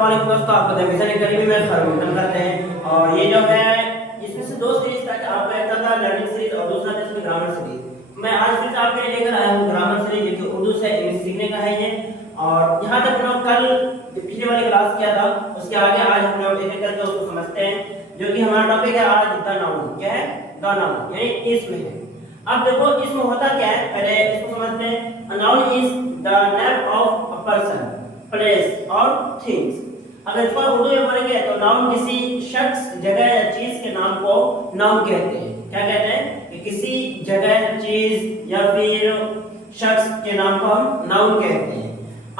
वालेकुम दोस्तों, आपका हमेशा करीबी में खैर करते हैं। और ये जो है इसमें से दो सीरीज था, आपका एक था लर्निंग सीरीज और दूसरा था इसमें ग्रामर सीरीज। मैं आज फिर से आपके लिए लेकर आया हूँ ग्रामर सीरीज, जो कि उर्दू से इंग्लिश सीखने का है ये। और यहाँ तक हम लोग कल पिछले वाली क्लास किया था, उसके आगे आज हम लोग एक एक करके उसको समझते हैं, जो कि हमारा टॉपिक है आज द नाउन। क्या है? द नाउन, यानी इसम है। अब देखो इसमें होता क्या है, पहले इसको समझते हैं। A noun is the name of a person, place और थिंग्स। अगर इसको उर्दू में बोलेंगे तो नाउन किसी शख्स, जगह या चीज के नाम को नाउन कहते हैं। क्या कहते हैं? कि किसी जगह, चीज या फिर शख्स के नाम को हम नाउन कहते हैं।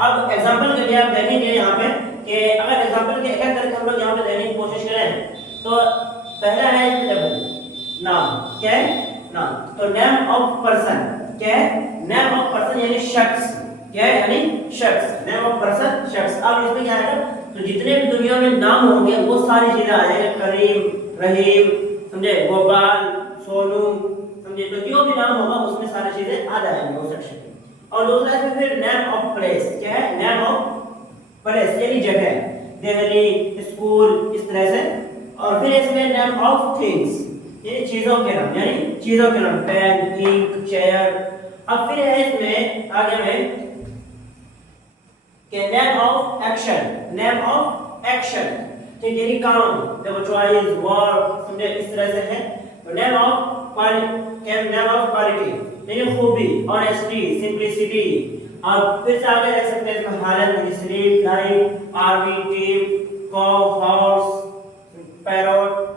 अब एग्जांपल के लिए आप देखेंगे यहाँ पे कि अगर एग्जांपल के एक एक करके हम लोग यहाँ पे देने की कोशिश करें तो पहला है इसमें देखो नाम। क्या है? नाम। तो नेम ऑफ पर्सन क्या है? नेम ऑफ पर्सन यानी शख्स। क्या है? यानी शख्स। नेम ऑफ पर्सन शख्स। अब इसमें क्या है, तो जितने भी दुनिया में नाम होंगे वो सारी चीजें आ जाएंगे। करीम, रहीम, समझे, गोपाल, सोनू, समझे, तो जो भी नाम होगा उसमें सारी चीजें आ जाएंगी उस सेक्शन में। और दूसरा इसमें फिर नेम ऑफ प्लेस। क्या है? नेम ऑफ प्लेस यानी जगह, दिल्ली, स्कूल, इस तरह से। और फिर इसमें नेम ऑफ थिंग्स यानी चीजों के नाम, यानी चीजों के नाम, पेन, इंक, चेयर। अब फिर है इसमें आगे में name of action. Name of action, ठीक है, काम, देखो चॉइस, वर्ब, समझे, इस तरह से है। तो नेम ऑफ क्वालिटी यानी खूबी, ऑनेस्टी, सिंपलिसिटी। और फिर से आगे देख सकते हैं इसमें हालत में स्लीप, लाइफ, आर्मी, टीम, कॉ, हॉर्स, पैरोट,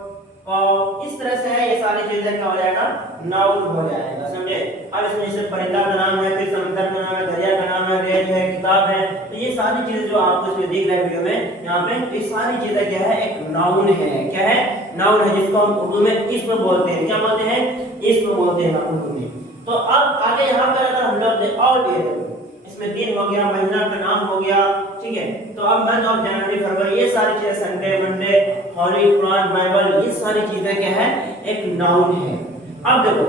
इस तरह से है। ये सारी चीजें क्या हो जाएगा? नाउन हो जाएगा, समझे। अब इसमें जैसे परिंदा का नाम है, फिर समुद्र का नाम है, दरिया का नाम है, रेत है, किताब है। तो ये सारी चीजें जो आपको इसमें दिख रहे हैं वीडियो में यहाँ पे, ये सारी चीजें क्या है? एक नाउन है। क्या है? नाउन है, जिसको हम उर्दू में इसम बोलते हैं। क्या बोलते हैं? इसम बोलते हैं उर्दू में। तो अब आगे यहाँ पर अगर हम लोग और भी इसमें दिन हो गया, महीना का नाम हो गया, ठीक है। तो अब मंथ ऑफ जनवरी, फरवरी, ये सारी चीजें, संडे, मंडे, हॉली, कुरान, बाइबल, ये सारी चीजें क्या है? एक नाउन है। अब देखो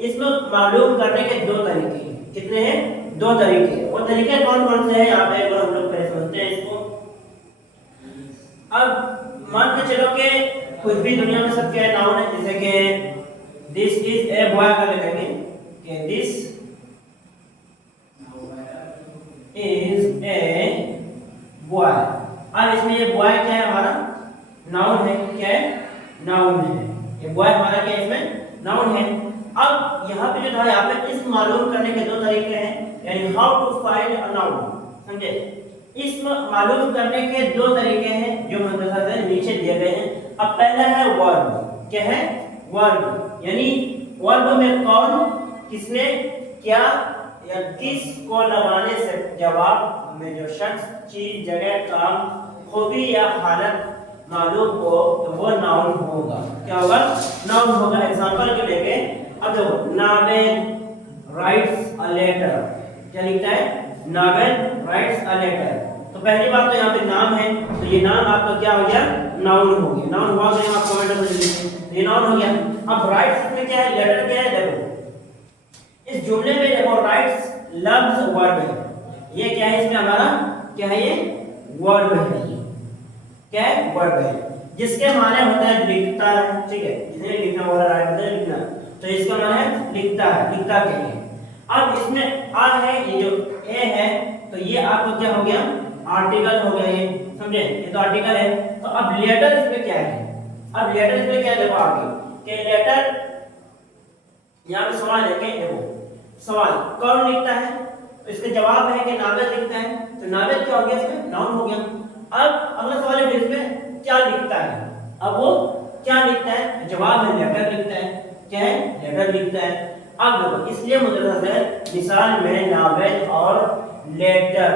इसमें मालूम करने के दो तरीके हैं। कितने हैं? दो तरीके। वो तरीके कौन कौन से हैं यहाँ पे हम लोग पहले समझते हैं इसको। अब मान के चलो कि कुछ भी दुनिया में सब क्या नाउन है, जैसे कि दिस इज ए बॉय का लिखेंगे कि दिस इज ए बॉय। अब इसमें ये बॉय क्या है? हमारा नाउन है। क्या है? नाउन है। ये बॉय हमारा क्या है? इसमें नाउन है। अब यहाँ पे जो था, यहाँ पे इसम मालूम करने के दो तरीके हैं, यानी how to find a noun, समझे। इसम मालूम करने के दो तरीके हैं जो मदरसा से नीचे दिए गए हैं। अब पहला है वर्ब। क्या है? वर्ब यानी वर्ब में कौन, किसने, क्या या किस को लगाने से जवाब में जो शख्स, चीज, जगह, काम, खूबी या हालत मालूम हो तो वो नाउन होगा। क्या होगा? नाउन होगा। एग्जांपल के लेके अब देखो, नावेद राइट्स अ लेटर। क्या लिखता है? Naved writes a letter. तो पहली बात तो यहाँ पे नाम है, तो ये नाम आपका क्या हो गया? नाउन हो गया। नाउन हुआ गया, आप कमेंट में लिखिए, ये नाउन हो गया। अब राइट्स में क्या है? लेटर क्या है? देखो इस जुमले में देखो, राइट्स लफ्ज वर्ब है। ये क्या है? इसमें हमारा क्या है? ये वर्ब है। क्या है? वर्ब है, जिसके माने होता है लिखता है। ठीक है, जिसने लिखना बोला, राइट होता है लिखना, तो इसका माने है लिखता है, लिखता क्या है। अब इसमें आ है, ये जो ए है, तो ये आपको क्या हो गया? आर्टिकल हो गया। ये समझे, ये तो आर्टिकल है। तो अब लेटर इसमें क्या है? अब लेटर इसमें क्या देखो आगे कि लेटर, यहाँ पे सवाल है, देखो सवाल कौन लिखता है, तो इसका जवाब है कि नावेद लिखता है। तो नावेद क्या हो गया? इसमें नाउन हो गया। अब अगला सवाल है इसमें क्या लिखता है। अब वो क्या लिखता है? जवाब है लेटर लिखता है। क्या है? लेटर लिखता है। अब देखो, इसलिए मदरसा से मिसाल में नावेद और लेटर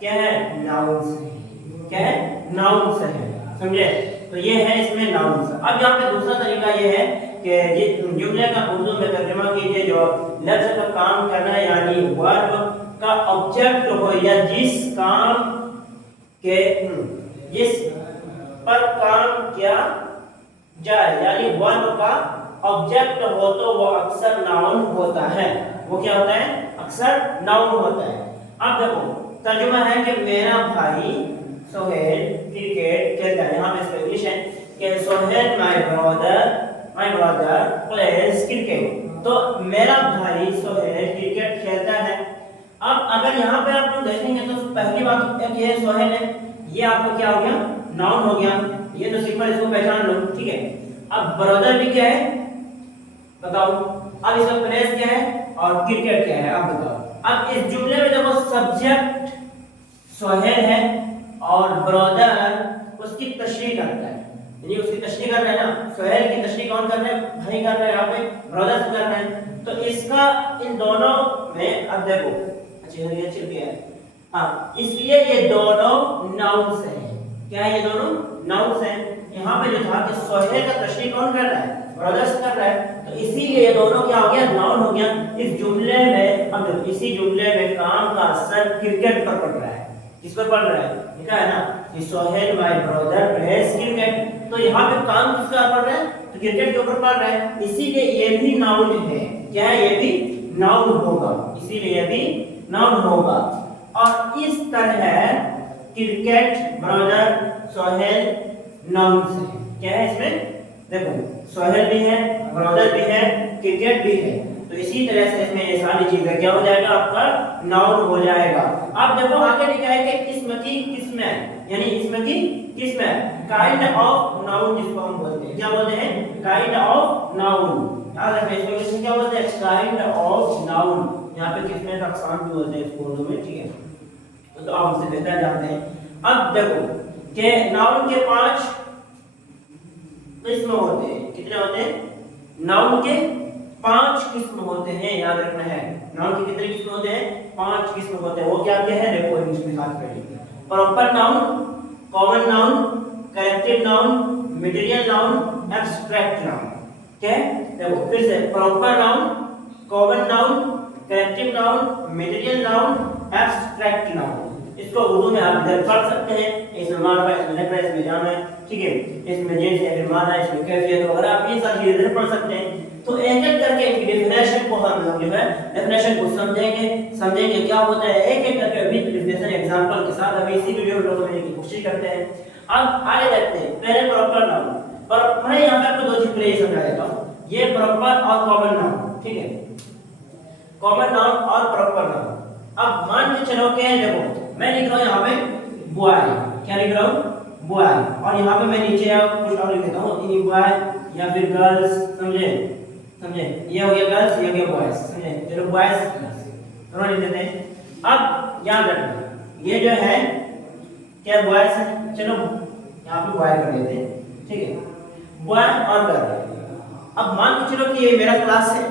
क्या है? नाउन से। क्या है? नाउन से है, समझे। तो ये है इसमें नाउन से। अब यहाँ पे दूसरा तरीका ये है कि जुमले का उर्दू में तर्जुमा कीजिए, जो लफ्ज का काम करना यानी वर्ब का ऑब्जेक्ट हो, या जिस काम के जिस पर काम किया जाए, यानी वर्ब का ऑब्जेक्ट हो तो वो अक्सर नाउन होता है। वो क्या होता है? अक्सर नाउन होता है। अब देखो तर्जुमा है कि मेरा भाई सोहेल क्रिकेट खेलता है। यहाँ पे इसका इंग्लिश है कि Sohail my brother pledge cricket. तो मेरा भाई सोहेल क्रिकेट खेलता है। अब अगर यहाँ पे आप लोग देखेंगे तो पहली बात एक ये सोहेल है, ये आपको क्या हो गया, नाउन हो गया। ये तो सिंपल, इसको पहचान लो, ठीक है। अब ब्रदर भी क्या है बताओ, अब इसका प्लेस क्या है और क्रिकेट क्या है आप बताओ। अब इस जुमले में देखो सब्जेक्ट सोहेल है और ब्रदर उसकी तशरीह करता है, यानी उसकी तशरीह कर रहा है ना, सोहेल की तशरीह कौन कर रहा है, भाई कर रहा है, यहाँ पे ब्रदर कर रहा है। तो इसका इन दोनों में अब देखो ये चिप है, हाँ, इसलिए ये दोनों नाउन्स हैं। क्या है, ये दोनों नाउन्स हैं। यहाँ पे जो था कि सोहेल का तशरीह कौन कर रहा है, ब्रदर्स कर रहा है, तो इसीलिए ये दोनों क्या हो गया, नाउन हो गया। इस जुमले में अब इसी जुमले में काम का असर क्रिकेट पर पड़ रहा है। किस पर पड़ रहा है, लिखा है ना कि Sohail my brother pledge cricket, तो यहाँ पे काम किसका पड़ रहा है, तो क्रिकेट के ऊपर पड़ रहा है, इसीलिए ये भी नाउन है। क्या है, ये भी नाउन होगा, इसीलिए ये भी नाउन होगा। और इस तरह क्रिकेट, ब्रदर, सोहेल नाउन है। क्या है इसमें, देखो सोहेल भी है, ब्रदर भी है, क्रिकेट भी है, तो इसी तरह से इसमें ये सारी चीजें क्या हो जाएगा, आपका नाउन हो जाएगा। अब देखो आगे लिखा है कि किस्म की किस्में, यानी इसमें की किस्में, काइंड ऑफ नाउन जिसको हम बोलते हैं, क्या बोलते हैं, काइंड ऑफ नाउन। याद रखना इसको किस्म क्या बोलते हैं, काइंड ऑफ नाउन। यहाँ पे किस्में का अकसाम भी बोलते हैं इसको उर्दू में, ठीक है, तो आप उससे बेहतर जानते हैं। अब देखो कि नाउन के 5 किस्म होते हैं। कितने होते हैं, नाउन के 5 किस्म होते हैं, याद रखना है। नाउन के कितने किस्म होते हैं, 5 किस्म होते हैं। वो क्या क्या है, देखो इंग्लिश में बात करेंगे। Proper noun, common noun, corrective noun, material noun, abstract noun. क्या, देखो फिर से, proper noun, common noun, corrective noun, material noun, abstract noun. इसको उर्दू में आप इधर पढ़ सकते हैं, इसमें मारफा, इसमें नकरा, इसमें जाम है, ठीक है, इसमें जिन्स है, फिर माना, इसमें कैफियत वगैरह, आप ये सारी चीजें इधर पढ़ सकते हैं। तो एक एक करके इनकी डेफिनेशन को हम लोग जो है डेफिनेशन को समझेंगे क्या होता है, एक एक करके विद डेफिनेशन एग्जांपल के साथ अभी इसी वीडियो में समझने की कोशिश करते हैं। अब आगे देखते हैं, पहले प्रॉपर नाउन। पर मैं यहां पे आपको दो चीज पहले समझा देता हूं, ये प्रॉपर और कॉमन नाउन, ठीक है, कॉमन नाउन और प्रॉपर नाउन। अब मान के चलो कि देखो मैं लिख रहा हूं यहाँ पे बॉय, क्या लिख रहा हूं, बॉय, और यहाँ पे मैं नीचे कुछ और लिख देता हूं, इन बॉय या फिर गर्ल्स, समझे, ये हो गया गर्ल्स, ये हो गया बॉयज, समझे, चलो बॉयज दोनों लिख देते हैं। अब याद रखना ये जो है क्या बॉयज है, चलो यहाँ पे बॉय कर देते हैं, ठीक है, बॉय और गर्ल। अब मान के चलो कि ये मेरा क्लास है।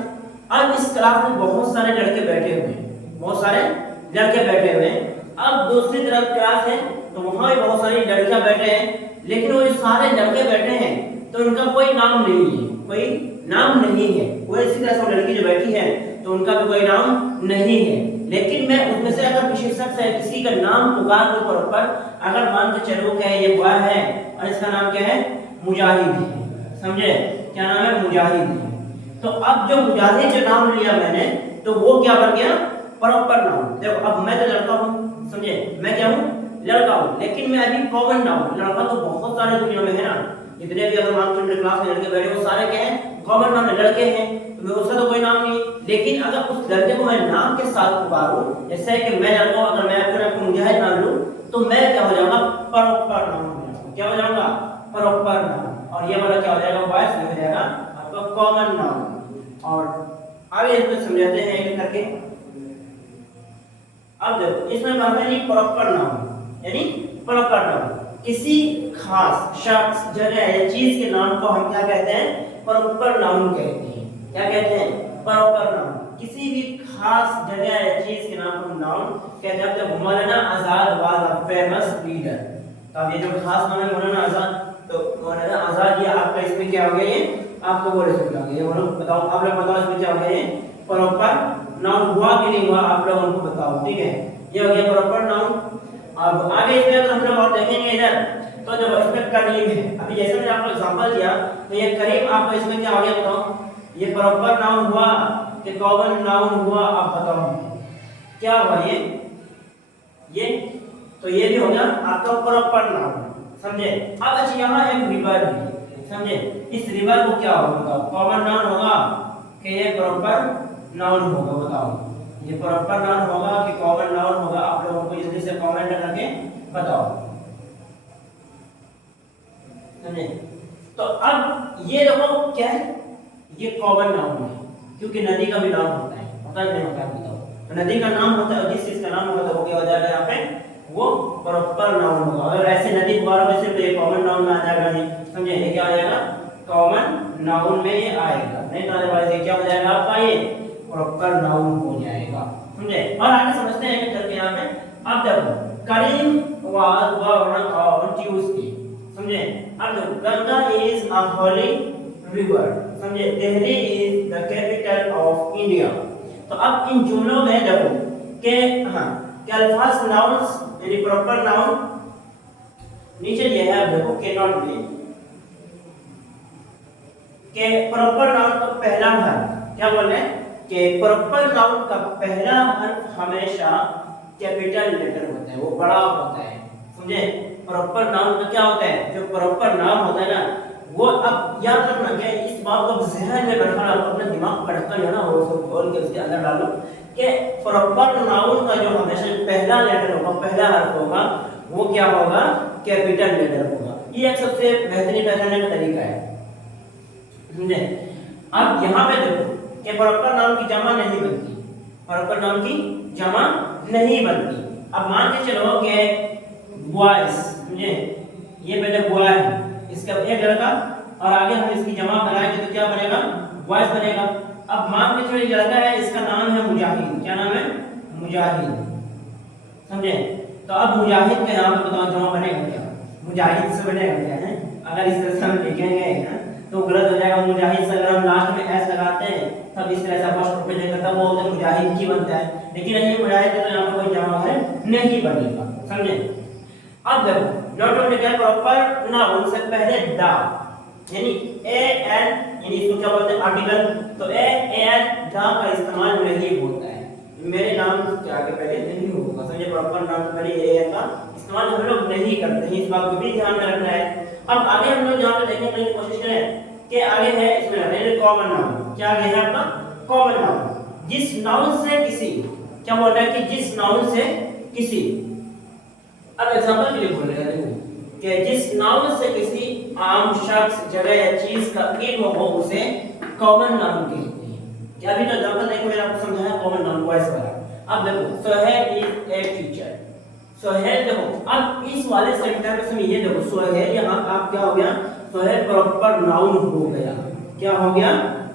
अब इस क्लास में बहुत सारे लड़के बैठे हुए हैं, बहुत सारे लड़के बैठे हुए हैं। अब दूसरी तरफ क्लास है तो वहां भी बहुत सारी लड़कियां बैठे हैं, लेकिन वो जो सारे लड़के बैठे हैं तो उनका कोई नाम नहीं है, कोई नाम नहीं है। वो इसी तरह से लड़की जो बैठी है तो उनका भी कोई नाम नहीं है, लेकिन मैं उसमें से अगर किसी शख्स है किसी का नाम पुकार के तौर पर अगर मान के चलो कि ये बॉय है और इसका नाम क्या है, मुजाहिद है, समझे, क्या नाम है, मुजाहिद है। तो अब जो मुजाहिद जो नाम लिया मैंने तो वो क्या बन गया, प्रॉपर नाउन। देखो अब मैं तो लड़का हूँ, समझे, मैं क्या हूँ, लड़का हूँ, लेकिन मैं अभी कॉमन नाउन, लड़का तो बहुत सारे दुनिया में है ना, जितने भी अगर मान के क्लास में लड़के बैठे वो सारे क्या हैं, कॉमन नाउन है, लड़के हैं, तो मैं उसका तो कोई नाम नहीं। लेकिन अगर उस लड़के को मैं नाम के साथ पुकारूं, जैसे कि मैं लड़का हूं, अगर मैं अपने आप को मुजाहिद नाम लूं तो मैं क्या हो जाऊंगा, प्रॉपर नाउन हो जाऊंगा। क्या हो जाऊंगा, प्रॉपर नाउन। और ये वाला क्या हो जाएगा, बॉयज, ये हो जाएगा आपका कॉमन नाउन। और आगे इसको समझाते हैं एक करके। अब देखो इसमें बात है प्रॉपर नाउन, यानी प्रॉपर नाउन किसी खास शख्स, जगह या चीज के नाम को हम क्या कहते हैं, प्रॉपर नाउन कहते हैं। क्या कहते हैं, प्रॉपर नाउन। किसी भी खास जगह या चीज के नाम को नाउन कहते हैं। जब मौलाना आजाद वाला फेमस लीडर, तो अब ये जो खास नाम है मौलाना आजाद, तो मौलाना आजाद ये आपका इसमें क्या हो गया, ये आपको बोले समझा गया, ये बोलो बताओ, आप लोग बताओ इसमें क्या हो गया, ये प्रॉपर नाउन हुआ कि नहीं हुआ, आप लोगों को बताओ, ठीक है, ये हो गया प्रॉपर नाउन। अब आगे इसमें अगर हम लोग और देखेंगे इधर, तो जो इसमें करीम है, अभी जैसे मैंने आपको एग्जांपल दिया, तो ये करीम आपको इसमें क्या हो गया बताओ, ये प्रॉपर नाउन हुआ कि कॉमन नाउन हुआ, आप बताओ क्या हुआ, ये ये तो ये भी हो गया आपका प्रॉपर नाउन, समझे। अब अच्छा यहाँ एक रिवर है, समझे, इस रिवर को क्या होगा बताओ, कॉमन नाउन होगा कि ये प्रॉपर नाउन होगा, बताओ ये प्रॉपर नाउन होगा कि कॉमन नाउन होगा, आप लोगों को जल्दी से कमेंट करके बताओ, समझे। तो अब ये देखो क्या है, ये कॉमन नाउन है क्योंकि नदी का भी नाम होता है, पता नहीं होता है बताओ, तो नदी का नाम होता है, जिस चीज का नाम होता है वो क्या हो जाएगा यहाँ पे, वो प्रॉपर नाउन होगा। अगर ऐसे नदी द्वारा में सिर्फ ये कॉमन नाउन में आ जाएगा, नहीं समझे, ये क्या हो जाएगा, कॉमन नाउन में ये आएगा, नहीं तो अदरवाइज ये क्या हो जाएगा आपका, ये प्रॉपर नाउन हो जाएगा, समझे। और आगे समझते हैं कि करके यहाँ पे अब देखो, Karim was born on Tuesday, समझे। अब देखो, Ganga is a holy river, समझे, Delhi is the capital of India. तो अब इन जुमलों में देखो कि हाँ कि अल्फाज नाउन्स यानी प्रॉपर नाउन नीचे ये है, अब देखो कैन नॉट बी के प्रॉपर नाउन का पहला हर्फ क्या बोल रहे हैं कि प्रॉपर नाउन का पहला हर्फ हमेशा कैपिटल लेटर होता है, वो बड़ा होता है, समझे। प्रॉपर नाउन का क्या होता है, जो प्रॉपर नाउन होता है ना, वो अब याद रखना कि इस बात को जहन में बैठाना, अपने दिमाग पर रखना, जो ना वो सब खोल के उसके अंदर डालो कि प्रॉपर नाउन का जो हमेशा पहला लेटर होगा, पहला हर्फ होगा, वो क्या होगा, कैपिटल लेटर होगा। ये एक सबसे बेहतरीन पहचानने का तरीका है, समझे। अब यहाँ पे देखो कि प्रॉपर नाउन की जमा नहीं बनती, प्रॉपर नाउन की जमा नहीं बनती। अब मान के चलो कि बॉयज, समझे, ये पहले बॉय है, इसका एक लड़का, और आगे हम इसकी जमा बनाएंगे तो क्या बनेगा, बॉयज बनेगा। अब मान के चलो एक लड़का है, इसका नाम है मुजाहिद, क्या नाम है, मुजाहिद, समझे। तो अब मुजाहिद का यहाँ पे बताओ जमा बनेगा क्या, मुजाहिद से बनेगा क्या है, अगर इस तरह से हम लिखेंगे तो गलत हो जाएगा। मुजाहिद से अगर हम लास्ट में एस लगाते हैं तब इस तरह से फर्स्ट पे करता है, वो होता है मुजाहिद की बनता है, लेकिन ये मुजाहिद तो यहाँ पे कोई जमा है नहीं बनेगा, समझे। अब देखो, नॉट ओनली क्या प्रॉपर नाउन से पहले द यानी ए एन, यानी इसको क्या बोलते हैं, आर्टिकल, तो ए एन द का इस्तेमाल नहीं होता है, मेरे नाम के आगे पहले नहीं होगा, समझे। प्रॉपर नाउन से पहले ए एन का इस्तेमाल हम लोग नहीं करते हैं, इस बात को भी ध्यान में रखना है। अब आगे हम लोग यहाँ पे देखने की कोशिश करें कि आगे है इसमें कॉमन नाउन, क्या आगे है आपका कॉमन नाउन, जिस नाउन से किसी, क्या बोल रहा है कि जिस नाउन से किसी, अब एग्जांपल के लिए बोल रहे हैं कि जिस नाउन से किसी आम शख्स, जगह या चीज का इल्म हो उसे कॉमन नाउन कहते हैं। क्या अभी तो एग्जांपल देखो, मैंने आपको समझाया कॉमन नाउन वॉइस वाला। अब देखो, Sohail is a teacher, Sohail, देखो अब इस वाले सेंटेंस में ये देखो सोहेल, यहाँ आप क्या हो गया, सोहेल प्रॉपर नाउन हो गया, क्या हो गया,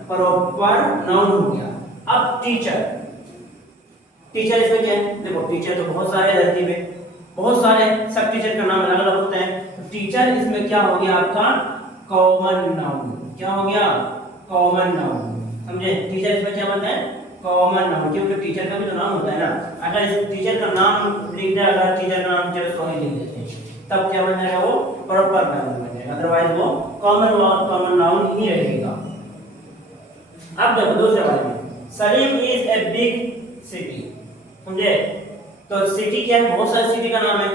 प्रॉपर नाउन हो गया। अब टीचर, टीचर इसमें क्या है, देखो टीचर तो बहुत सारे धरती पे, बहुत सारे, सब टीचर का नाम अलग अलग होता है, तो टीचर इसमें क्या हो गया आपका कॉमन नाउन, क्या हो गया, कॉमन नाउन, समझे। टीचर इसमें क्या बनता है, कॉमन नाउन, क्योंकि टीचर का भी तो नाम होता है ना। अगर इस टीचर का नाम लिख दे, अगर टीचर का नाम चलो सोहेल लिख देते हैं, तब क्या बन जाएगा, वो प्रॉपर नाउन बन जाएगा, अदरवाइज वो कॉमन नाउन ही रहेगा। अब देखो दूसरे वाले में, Salim is a big city, समझे। तो सिटी क्या है, बहुत सारी सिटी का नाम है,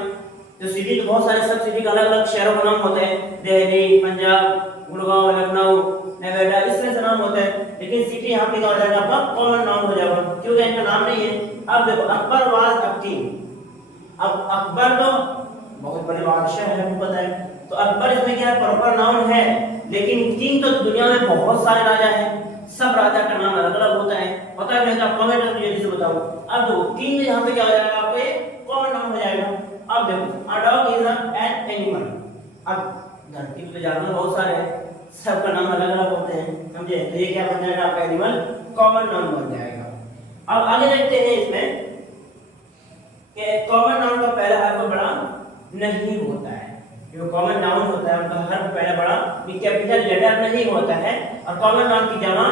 तो सिटी तो बहुत सारे, सब सिटी का अलग अलग शहरों का नाम होता है, दिल्ली, पंजाब, गुड़गांव, लखनऊ, नोएडा, इस तरह से नाम होता है, लेकिन सिटी यहाँ पे क्या हो जाएगा आपका कॉमन नाउन हो जाएगा, क्योंकि इनका नाम नहीं है। अब देखो, अकबर वाज अ किंग, अब अकबर तो बहुत बड़े बादशाह है, आपको पता है, तो अकबर इसमें क्या है, प्रॉपर नाउन है, लेकिन किंग तो दुनिया में बहुत सारे राजा हैं, सब राजा का नाम अलग अलग होता है, पता है, आप कमेंट करके जल्दी से बताओ। अब देखो किंग यहाँ पे क्या हो जाएगा, आपको कॉमन नाउन हो जाएगा। अब देखो, a dog is an animal, अब धरती पे जानवर बहुत सारे हैं, सबका नाम अलग अलग होते हैं, समझे, तो ये क्या बन जाएगा आपका एनिमल, कॉमन नाउन बन जाएगा। अब आगे देखते हैं इसमें कि कॉमन नाउन का पहला हर्फ बड़ा नहीं होता है, जो कॉमन नाउन होता है उनका हर्फ पहला बड़ा, ये कैपिटल लेटर नहीं होता है, और कॉमन नाउन की जमा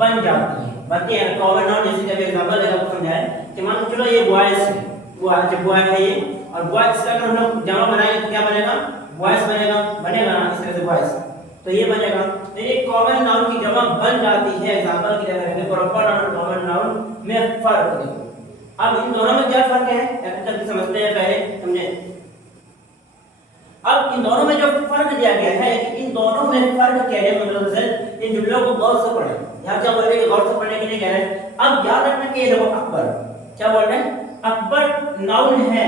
बन जाती है, बनती है कॉमन नाउन। जैसे जब एग्जांपल देगा आपको समझाए कि मान लो चलो ये बॉयज है, वो आज बॉय है ये, और बॉयज का अगर हम लोग जमा बनाएंगे तो क्या बनेगा, बॉयज बनेगा, बनेगा ना इस तरह से बॉयज, तो ये बनेगा, तो ये कॉमन नाउन की जमा बन जाती है। एग्जांपल की जगह प्रॉपर और कॉमन नाउन में फर्क देखो। अब इन दोनों में क्या फर्क है, हकीकत समझते हैं पहले, समझे। अब इन दोनों में जो फर्क दिया गया है कि इन दोनों में फर्क क्या है, मतलब सर इन जुमलों को गौर से पढ़ें। यहाँ क्या बोल रहे हैं, गौर से पढ़ने के लिए कह रहे हैं। अब याद रखना कि ये देखो अकबर, क्या बोल रहे हैं, अकबर नाउन है,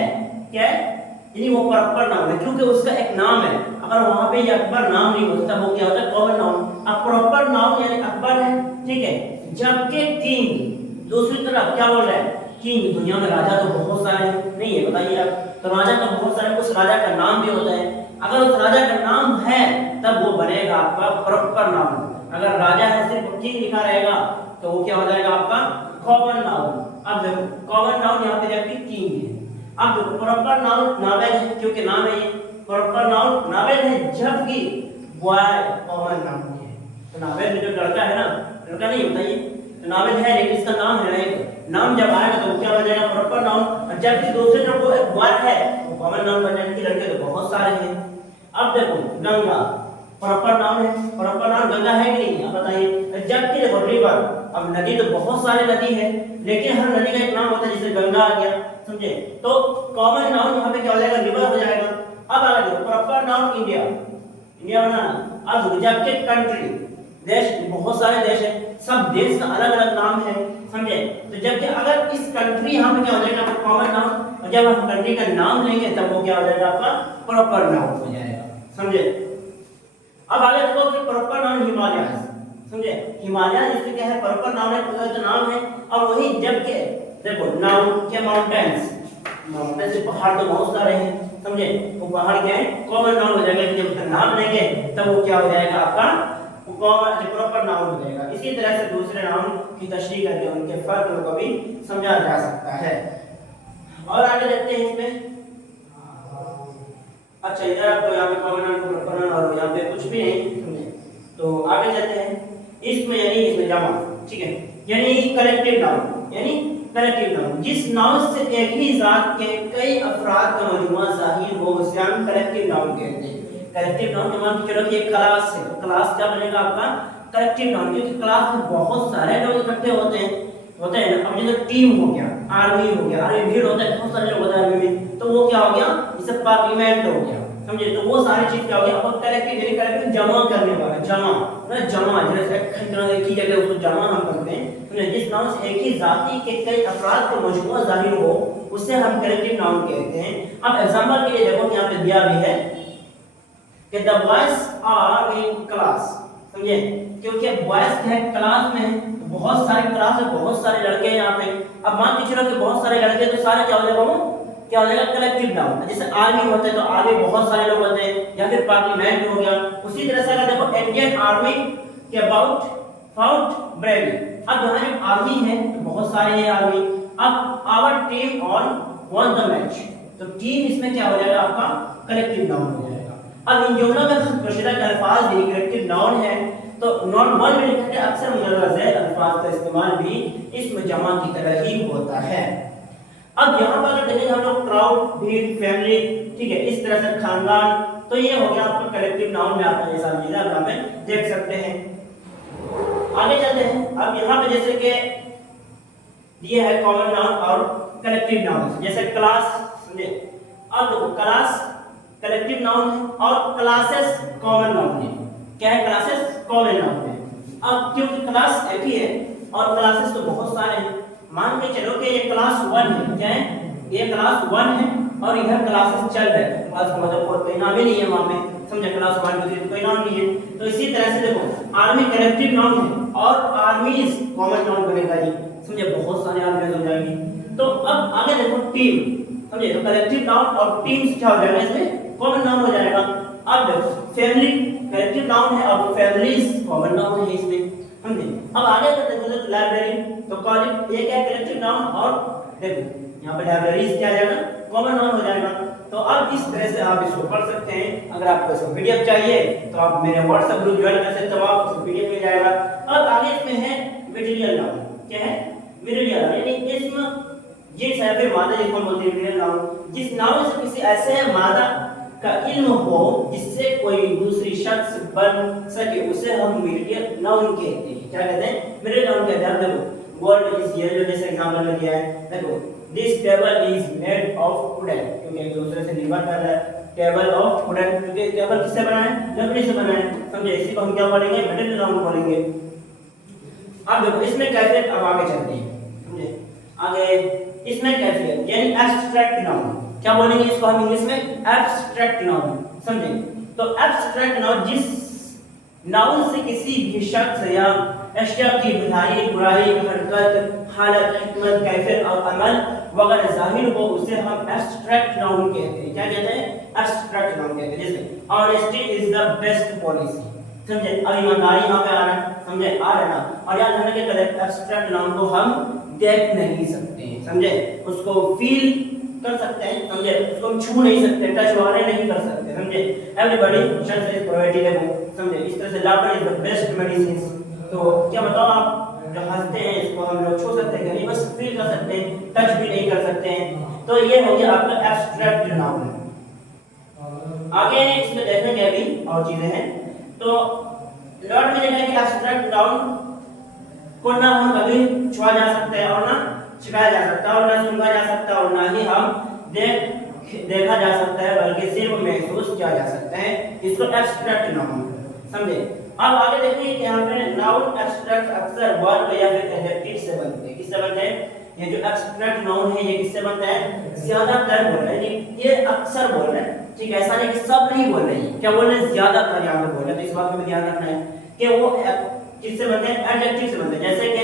क्या है, यानी वो प्रॉपर नाउन है क्योंकि उसका एक नाम है। अगर वहां पे ये अकबर नाम नहीं होता वो क्या होता है, कॉमन नाउन। अब प्रॉपर नाउन यानी अकबर है, ठीक है। जबकि किंग दूसरी तरफ क्या बोल रहे हैं, किंग, दुनिया में राजा तो बहुत सारे हैं, नहीं है, बताइए आप, तो राजा तो बहुत सारे, उस राजा का नाम भी होता है। अगर उस राजा का नाम है तब वो बनेगा आपका प्रॉपर नाउन। अगर राजा है सिर्फ किंग लिखा रहेगा तो वो क्या हो जाएगा आपका कॉमन नाउन। अब देखो कॉमन नाउन यहाँ पे जबकि किंग है। अब देखो प्रॉपर नाउन नावेल है क्योंकि नाम है ये, प्रॉपर नाउन नावेल है, जबकि बॉय कॉमन नाउन है। तो नावेल में जो लड़का है ना, लड़का नहीं होता ये, तो नावेल है लेकिन इसका नाम है ना, एक नाम जब आएगा तो क्या हो जाएगा प्रॉपर नाउन। और जबकि दूसरे जो वो बॉय है वो कॉमन नाउन बन जाएगा, लड़के तो बहुत सारे हैं। अब देखो गंगा प्रॉपर नाउन है, प्रॉपर नाउन गंगा है कि नहीं, आप बताइए। जबकि देखो रिवर, अब नदी तो बहुत सारे नदी है लेकिन हर नदी का एक नाम होता है, जैसे गंगा आ गया, समझे। तो कॉमन नाउन यहाँ पे क्या हो जाएगा, रिवर हो जाएगा। अब आगे देखो प्रॉपर नाउन इंडिया, इंडिया बनाना। अब जबकि कंट्री, देश, बहुत सारे देश है, सब देश का अलग अलग नाम है, समझे। तो जबकि अगर इस कंट्री यहाँ पे क्या हो जाएगा कॉमन नाउन, और जब हम कंट्री का नाम लेंगे तब वो क्या हो जाएगा आपका प्रॉपर नाउन हो जाएगा, समझे। अब आगे देखो कि प्रॉपर नाउन हिमालय, समझे, हिमालय जिसमें क्या है प्रॉपर नाउन है, तो नाम है। और वही जबकि देखो नाउन क्या, माउंटेन्स, माउंटेन से पहाड़ तो बहुत सारे हैं, समझे, वो पहाड़ क्या है कॉमन नाउन हो जाएगा। जब उसका नाम लेंगे तब वो क्या हो जाएगा आपका प्रॉपर नाउन हो जाएगा। इसी तरह से दूसरे नाउन की तशरीह करके उनके फर्क को भी समझा जा सकता है। और आगे देखते हैं इसमें। अच्छा इधर आपको यहाँ पे कॉमन नाउन, प्रॉपर नाउन और यहाँ पे कुछ भी नहीं, समझे। तो आगे चलते हैं इसमें, यानी इसमें जमा, ठीक है, यानी कलेक्टिव नाउन, यानी कलेक्टिव नाउन जिस नाउन से एक ही जात के कई अफराद का मजमुआ जाहिर हो उसे हम कलेक्टिव नाउन कहते हैं। कलेक्टिव नाउन मान के चलो कि एक क्लास है, तो क्लास क्या बनेगा आपका कलेक्टिव नाउन, क्योंकि क्लास में बहुत सारे लोग इकट्ठे होते हैं ना। अब जैसे टीम हो गया, आर्मी हो गया, आर्मी भीड़ होता है, बहुत सारे लोग होते हैं आर्मी में, तो वो क्या हो गया, जैसे पार्लियामेंट हो गया, समझे। तो वो सारी चीज क्या हो गया, अब कलेक्टिव यानी कलेक्टिव जमा करने वाला, जमा ना, जमा जैसे एक ही जगह उसको जमा हम करते हैं, समझे। जिस नाउन से एक ही जाति के कई अफराद का मजमूआ जाहिर हो उसे हम कलेक्टिव नाउन कहते हैं। अब एग्जांपल के लिए देखो यहाँ पे दिया भी है कि the boys are in class, समझे, क्योंकि बॉयज है क्लास में, बहुत सारे क्लास में बहुत सारे लड़के हैं यहाँ पे। अब मान के चलो कि बहुत सारे लड़के, तो सारे क्या हो जाएगा, वो क्या हो जाएगा कलेक्टिव नाउन। जैसे आर्मी होते हैं तो आर्मी बहुत सारे लोग होते हैं, या फिर पार्लियामेंट हो गया। उसी तरह से अगर देखो इंडियन आर्मी के अबाउट फाउट ब्रेवी, अब यहाँ जो आर्मी है तो बहुत सारे हैं आर्मी। अब our team on won the match, तो टीम इसमें क्या हो जाएगा आपका कलेक्टिव नाउन हो जाएगा। अब इन जुमलों में पोशीदा के अल्फाज भी कलेक्टिव नाउन है, तो नॉट वन में लिखा है अक्सर मुजर्रद अल्फाज का इस्तेमाल भी इसमें जमा की तरह ही होता है। अब यहाँ पर देखेंगे हम लोग क्राउड, भीड़, फैमिली, ठीक है, इस तरह से खानदान, तो ये हो गया आपका कलेक्टिव नाउन में आपका जैसा मीज़ा यहाँ पे देख सकते हैं। आगे चलते हैं। अब यहाँ पे जैसे कि ये है कॉमन नाउन और कलेक्टिव नाउन, जैसे क्लास, समझे। अब देखो क्लास कलेक्टिव नाउन है और क्लासेस कॉमन नाउन है। क्या है, क्लासेस कॉमन नाउन है। अब क्योंकि क्लास एक ही है और क्लासेस तो बहुत सारे हैं, मान के चलो कि ये क्लास 1 है, क्या है, ये क्लास 1 है और इधर क्लासेस चल रहे हैं, क्लास का मतलब कोई नाम ही नहीं है वहां पे, समझे, क्लास 1 2 3 कोई नाम नहीं है। तो इसी तरह से देखो आर्मी कलेक्टिव नाउन है और आर्मीज कॉमन नाउन बनेगा ये, समझे, बहुत सारे आर्मीज हो जाएंगे। तो अब आगे देखो टीम, समझे, तो कलेक्टिव नाउन और टीम्स क्या हो जाएगा, इसमें कॉमन नाउन हो जाएगा। अब देखो फैमिली कलेक्टिव नाउन है और फैमिलीज कॉमन नाउन है इसमें, समझे। अब आगे करते हैं लाइब्रेरी, तो कॉलेज ये क्या है कलेक्टिव नाउन, और देखो यहाँ पे लाइब्रेरीज क्या जाएगा कॉमन नाउन हो जाएगा। तो अब इस तरह से आप इसको पढ़ सकते हैं। अगर आपको इसको पीडीएफ चाहिए तो आप मेरे व्हाट्सएप ग्रुप ज्वाइन कर सकते हो, आपको पीडीएफ मिल जाएगा। अब आगे इसमें है मटेरियल नाउन, क्या है मटेरियल, यानी इसमें जिस है फिर मादा जिसको बोलते हैं मटेरियल नाउन, जिस नाउन से किसी ऐसे मादा का इल्म हो जिससे कोई दूसरी शख्स बन सके उसे हम मटेरियल नाउन कहते हैं। क्या कहते हैं, मटेरियल नाउन कहते हैं। देखो गोल्ड इज येलो, जैसे एग्जांपल में दिया है। देखो this table is made of wooden, क्योंकि एक दूसरे से निर्भर कर रहा है। टेबल ऑफ वुडन, क्योंकि टेबल किससे बना है, लकड़ी से बना है, समझे। इसी को हम क्या बोलेंगे, मटेरियल नाउन बोलेंगे। अब देखो इसमें कैफियत अब आगे चलती है, समझे। आगे इसमें कैफियत यानी एब्स्ट्रैक्ट नाउन, क्या बोलेंगे इसको हम इंग्लिश में, एब्स्ट्रैक्ट नाउन, समझे। तो एब्स्ट्रैक्ट नाउन जिस नाउन से किसी भी शख्स या अशिया की भलाई, बुराई, हरकत, हालत, हिकमत, कैफियत और अमल वगैरह जाहिर हो, उसे हम एब्स्ट्रैक्ट नाउन कहते हैं। क्या कहते हैं, एब्स्ट्रैक्ट नाउन कहते हैं। जैसे honesty is the best policy, समझे। अब ईमानदारी यहाँ पे आ रहा है, समझे, आ रहा है ना। और याद रखना कि एब्स्ट्रैक्ट नाउन को हम देख नहीं सकते हैं, समझे, उसको फील कर सकते हैं, समझे, उसको छू नहीं सकते, टच वाले नहीं कर सकते, समझे। एवरीबॉडी शंस इज प्रोवाइडेबल, समझे। इस तरह से laughter is the best medicine. तो क्या बताओ आप, जो हंसते हैं इसको हम लोग छू सकते हैं, नहीं बस फील कर सकते हैं, टच भी नहीं कर सकते हैं। तो ये हो गया आपका एब्स्ट्रैक्ट नाउन। आगे इसमें देखेंगे अभी और चीजें हैं। तो नोट में देखा कि एब्स्ट्रैक्ट नाउन को ना हम कभी छुआ जा सकता है और ना छिपाया जा सकता है और ना सुना जा सकता है और ना ही हम देखा जा सकता है, बल्कि सिर्फ महसूस किया जा सकता है। इसको एब्स्ट्रैक्ट नाउन, समझे। अब आगे देखिए कि यहाँ पे नाउन एब्स्ट्रैक्ट अक्सर वर्ब या फिर एडजेक्टिव से बनते हैं। किससे बनते हैं, ये जो एब्स्ट्रैक्ट नाउन है ये किससे बनता है, ज्यादातर बोल रहे हैं, ये अक्सर बोल रहे हैं, ठीक है। ऐसा नहीं कि सब नहीं बोल रहे हैं, क्या बोल रहे हैं, ज्यादातर यहाँ पे बोल रहे हैं। तो इस बात को भी ध्यान रखना है कि वो किससे बनते हैं, एडजेक्टिव से बनते हैं। जैसे कि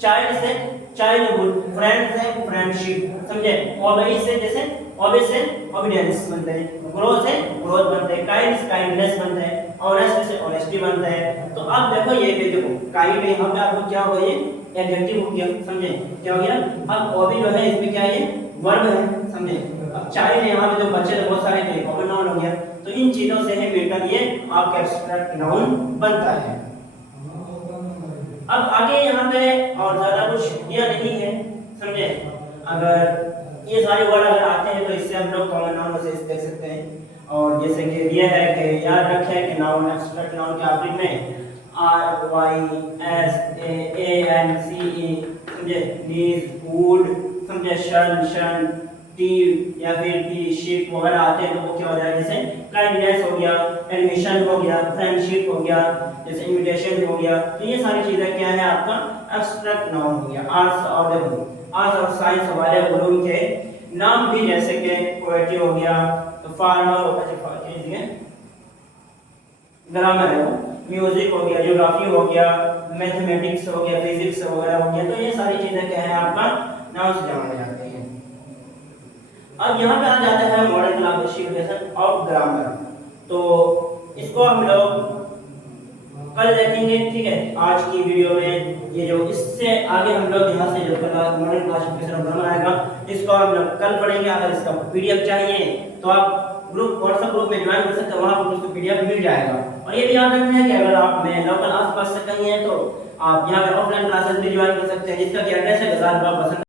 चाइल्ड से चाइल्डहुड, फ्रेंड से फ्रेंडशिप, समझे। ओबे से जैसे ओबे से ओबीडियंस बनते हैं, ग्रो से ग्रोथ बनते हैं, काइंड से काइंडनेस बनते हैं, ऑनेस्ट से ऑनेस्टी बनता है। तो अब देखो ये देखो काइंड यहाँ पे आपको क्या हो, ये एडजेक्टिव हो गया, समझे, क्या हो गया। अब ओबी जो है इसमें क्या है, ये वर्ब है, समझे। अब चाइल्ड यहाँ पे जो बच्चे थे बहुत सारे थे, कॉमन नाउन हो गया। तो इन चीजों से ही मिलकर ये आपका एब्स्ट्रैक्ट नाउन बनता है। अब आगे यहाँ पे और ज्यादा कुछ दिया नहीं है, समझे। अगर ये सारे वर्ड अगर आते हैं तो इससे हम लोग कॉमन नाउन से देख सकते हैं। और जैसे कि ये है कि याद रखें कि नाउन एब्स्ट्रैक्ट नाउन के आखिर में RYSAANCE, समझे, नीज, वुड, समझे, शन, टी या फिर टी, शिप वगैरह आते हैं। तो वो क्या हो जाएगा, जैसे काइंडनेस हो गया, एडमिशन हो गया, फ्रेंडशिप हो गया, जैसे इनविटेशन हो गया। तो ये सारी चीजें क्या है, आपका एब्स्ट्रैक्ट नाउन हो गया। आर्ट्स और साइंस वाले उलूम के नाम भी, जैसे कि पोएट्री हो गया, तो फार्मर हो गया, ग्रामर है वो, म्यूजिक हो गया, ज्योग्राफी हो गया, मैथमेटिक्स हो गया, फिजिक्स वगैरह हो गया। तो ये सारी चीजें क्या है, आपका नाउन से जाने जाते हैं। अब यहाँ पे आ जाता है मॉडर्न क्लासिफिकेशन ऑफ ग्रामर। तो इसको हम लोग कल देखेंगे, ठीक है। आज की वीडियो में ये जो इससे आगे हम लोग यहाँ से जो मॉडर्न क्लासिफिकेशन ऑफ ग्रामर आएगा, इसको हम लोग कल पढ़ेंगे। अगर इसका पीडीएफ चाहिए तो आप ग्रुप, व्हाट्सएप ग्रुप में ज्वाइन कर सकते हैं, वहाँ पर उसको पीडीएफ मिल जाएगा। और ये भी याद रखना है कि अगर आप में लोकल आसपास से कहीं है तो आप यहाँ पे ऑफलाइन क्लासेस भी ज्वाइन कर सकते हैं, जिसका कि एड्रेस है गजाल बाग बसंत